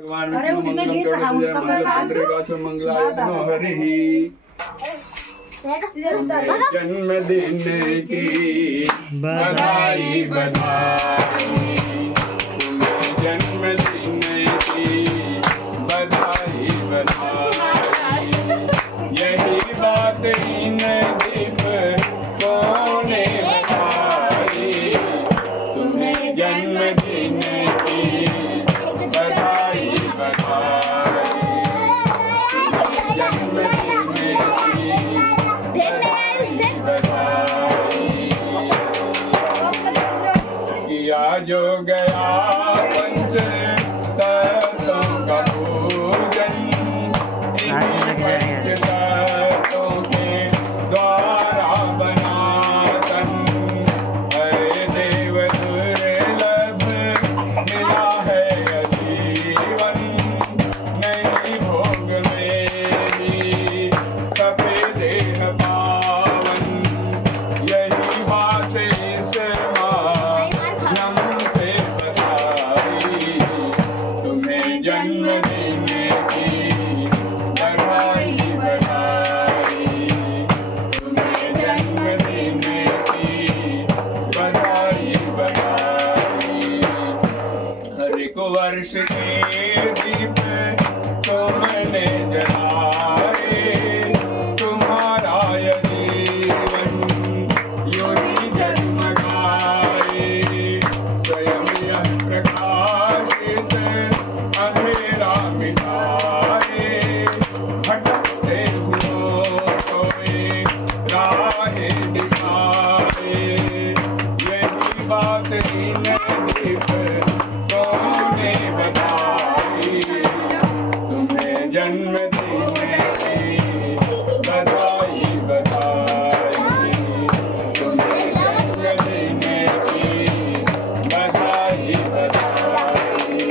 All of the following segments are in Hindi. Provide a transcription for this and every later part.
भगवान विष्णु मंगलम करोति मंगलपुत्रेकाच मंगलाय नमः हरिः। जन्मदिन की बधाई बधाई, तुम्हें जन्मदिन की बधाई बधाई। यही बात इन दीप को ने बताई, तुम्हें जन्मदिन की बधाई बधाई। जन्मदिन किया जो गया पंच तत्वों का पूजन, इन्हीं पंच तत्वों के द्वारा बना तन। हरे देव दुर्लभ मिला है अजीवन, नहीं भोग मेरी सफेद पावन। यही बात इस माध्यम से बताई, तुम्हें जन्मदिन की बधाई बधाई, तुम्हें जन्मदिन की बधाई बधाई। हर एक वर्ष के दीप तुमने जलाए, तुम्हारा यह जीवन यूं ही जगमगाए। स्वयं यह प्रकाशित अंधेरा मिटाए, भटकते हुओं को राहें दिखाए। यही बात इन दीप को ने बताई, तुम्हें जन्मदिन की बधाई बधाई, तुम्हें जन्मदिन की बधाई बधाई।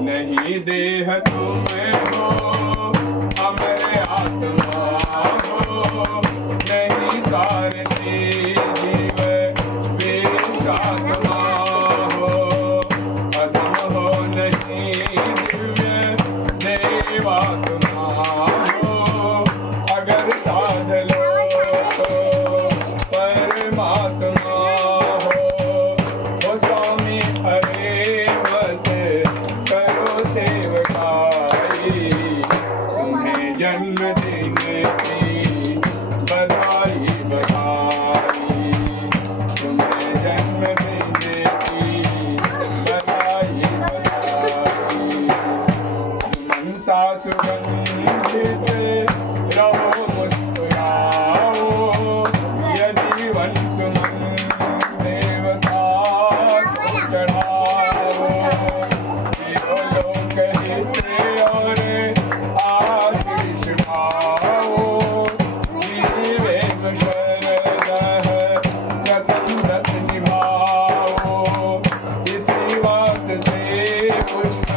नहीं देह तुम हो अमर आत्मा हो, नहीं सारथी जीव वेशात्मा हो। अधम हो नहीं दिव्य देवात्मा हो, अगर साध लो तो परमात्मा हो स्वामी हरे मत करो सेवकाई, तुम्हें जन्मदिन की बधाई बधाई, तुम्हें जन्मदिन की बधाई बधाई। मनसा सुगंधित रहो मुस्कुराओ, यह जीवन सुमन देवता को चढ़ाओ। लोक हित और आशीष पाओ, विवेक शरदः सतत व्रत निभाओ। इसी बात से पुष्प